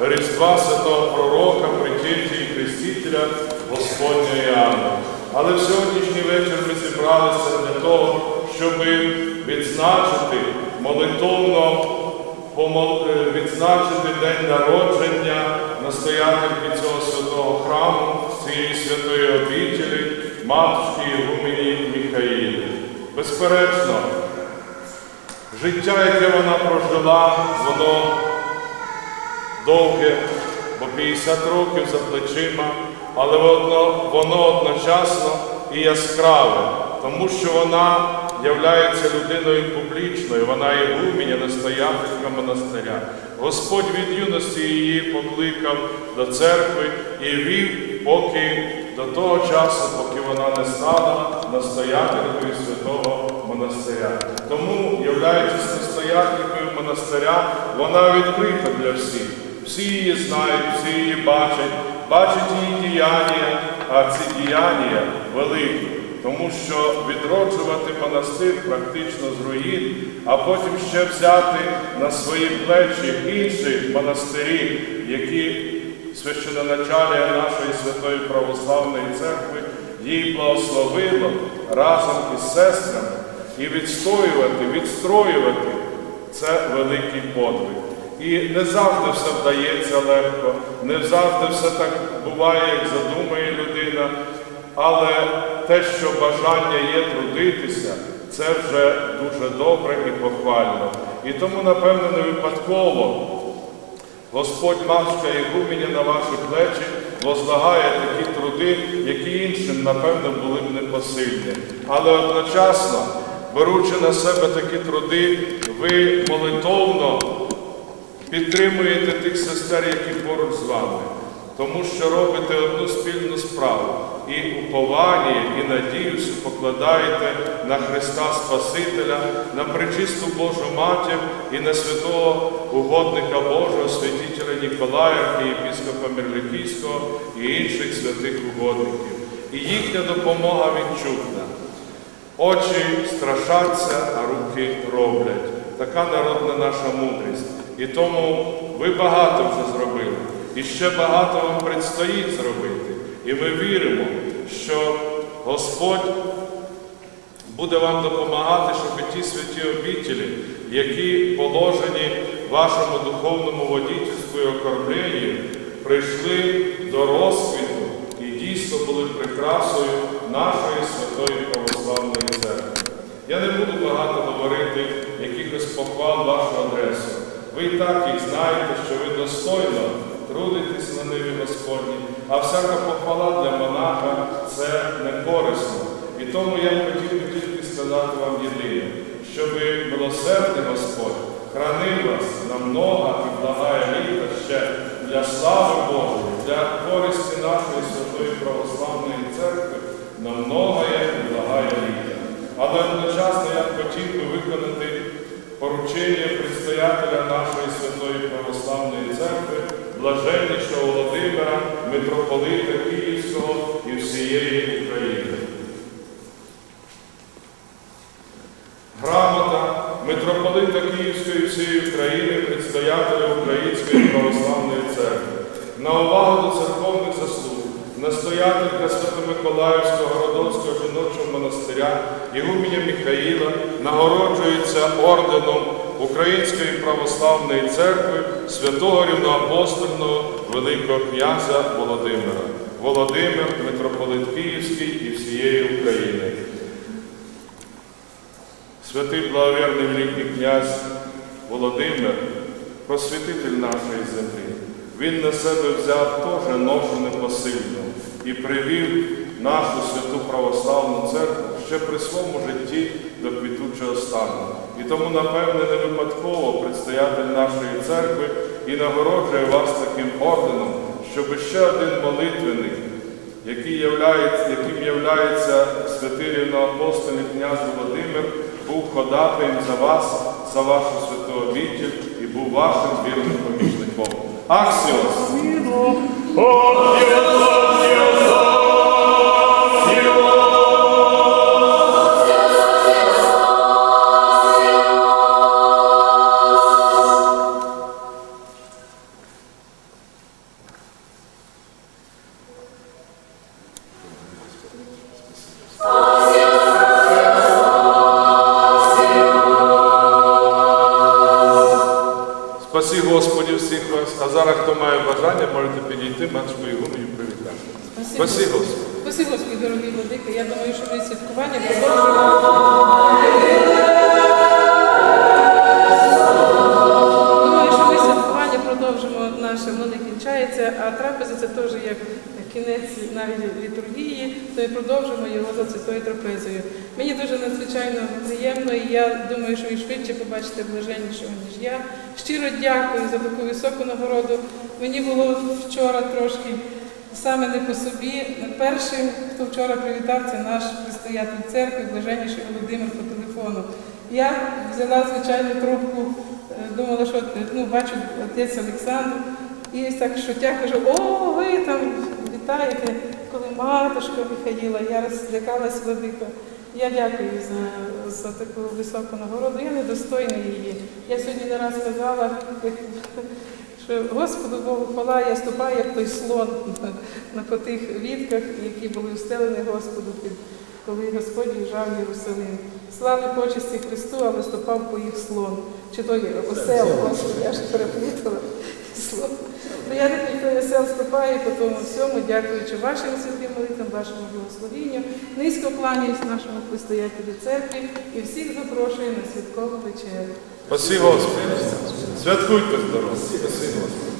Різдва Святого Пророка, притільця і Хрестителя Господня Іоанна. Але в сьогоднішній вечір ми зібралися для того, щоб відзначити молитовно е, відзначити день народження настоятельки цього святого храму, цієї святої обітелі, матушки Ігумені Міхаїли. Безперечно, життя, яке вона прожила, воно довге, бо 50 років за плечима, але воно, воно одночасно і яскраве, тому що вона являється людиною публічною, вона є гуміння, настоятелька монастиря. Господь від юності її покликав до церкви і вів, поки до того часу, поки вона не стала настоятелькою святого монастиря. Тому, являючись настоятелькою монастиря, вона відкрита для всіх. Всі її знають, всі її бачать, бачать її діяння, а ці діяння великі. Тому що відроджувати монастир практично з руїн, а потім ще взяти на свої плечі інші монастирі, які священоначалія нашої святої православної церкви їй благословило разом із сестрами і відстоювати, відстроювати це великий подвиг. І не завжди все вдається легко, не завжди все так буває, як задумає людина. Але те, що бажання є трудитися, це вже дуже добре і похвально. І тому, напевно, не випадково Господь Матушка Ігуменя на ваші плечі возлагає такі труди, які іншим, напевно, були б непосильні. Але одночасно, беручи на себе такі труди, ви молитовно підтримуєте тих сестер, які поруч з вами, тому що робите одну спільну справу і уповання, і надію покладаєте на Христа Спасителя, на пречисту Божу Матір і на святого угодника Божого, святителя Ніколая, архієпископа Мерликійського і інших святих угодників. І їхня допомога відчутна. Очі страшаться, а руки роблять. Така народна наша мудрість. І тому ви багато вже зробили. І ще багато вам предстоїть зробити. І ми віримо, що Господь буде вам допомагати, щоб ті святі обітелі, які положені вашому духовному водительству і окормленню, прийшли до розквіту і дійсно були прикрасою нашої святої православної церкви. Я не буду багато говорити якихось похвал вашу адресу. Ви і так їх знаєте, що ви достойно трудитесь на ниві Господні, а всяка похвала для монаха це не корисно. І тому я хотів би тільки сказати вам єдине, щоб милосердний Господь хранив вас на много і благає літа ще для слави Божої, для користі нашої святої православної церкви на многоє і благає літа. Але одночасно я б хотів би виконати поручення предстоятеля нашої святої православної церкви, блаженнішого Володимира, митрополита Київського і всієї України. Грамота митрополита Київської і всієї України, предстоятеля Української православної церкви. На увагу до церковних заслуг Свято-Миколаївського Городоцького жіночого монастиря Ігуменя Михаїла нагороджується орденом Української православної церкви святого рівноапостольного Великого князя Володимира. Володимир, митрополит Київський і всієї України. Святий благоверний великий князь Володимир, просвітитель нашої землі, він на себе взяв теж ношу непосильну і привів нашу святу православну церкву ще при своєму житті до квітучого стану. І тому, напевне, не випадково предстоятель нашої церкви і нагороджує вас таким орденом, щоб ще один молитвенник, який являється, яким являється святий рівноапостольний князь Володимир, був ходатаєм за вас, за вашу святу обітів і був вашим вірним помічником. Аксіос! Можете підійти, батюшку Ігумені привітати. Спасибо. Господи. Спасибо, Господи, дорогі владики. Я думаю, що ми святкування продовжуємо. Думаю, що ми святкування продовжимо наше, воно не кінчається, а трапеза це теж як кінець навіть літургії, то ми продовжимо його за святою трапезою. Мені дуже надзвичайно приємно, і я думаю, що ви швидше побачите блаженнішого, ніж я. Щиро дякую за таку високу нагороду. Мені було вчора трошки саме не по собі. Першим, хто вчора привітав, це наш предстоятель церкви, блаженніший Володимир по телефону. Я взяла звичайну трубку, е, думала, що ну, бачу отець Олександр. І так шутя кажу, о, ви там вітаєте, коли матушка Михаїла, я розлякалась владика. Я дякую за, за таку високу нагороду. Я недостойна її. Я сьогодні не раз казала, що Господу Богу хвала, я ступаю, як той слон на, на по тих вітках, які були встелені Господу, під, коли Господь їжджав в Єрусалим. Слави почесті Христу, але ступав по їх слон. Чи то є осел, Господи, я ж переплутала слон. Такий той осел по тому всьому, дякуючи вашим святим молитвам, вашому благословінню. Низько кланяюсь нашому предстоятелю церкви і всіх запрошую на святкову вечерю. Спасибо, Господи. Святкуйте здорово. Спасибо, Господи.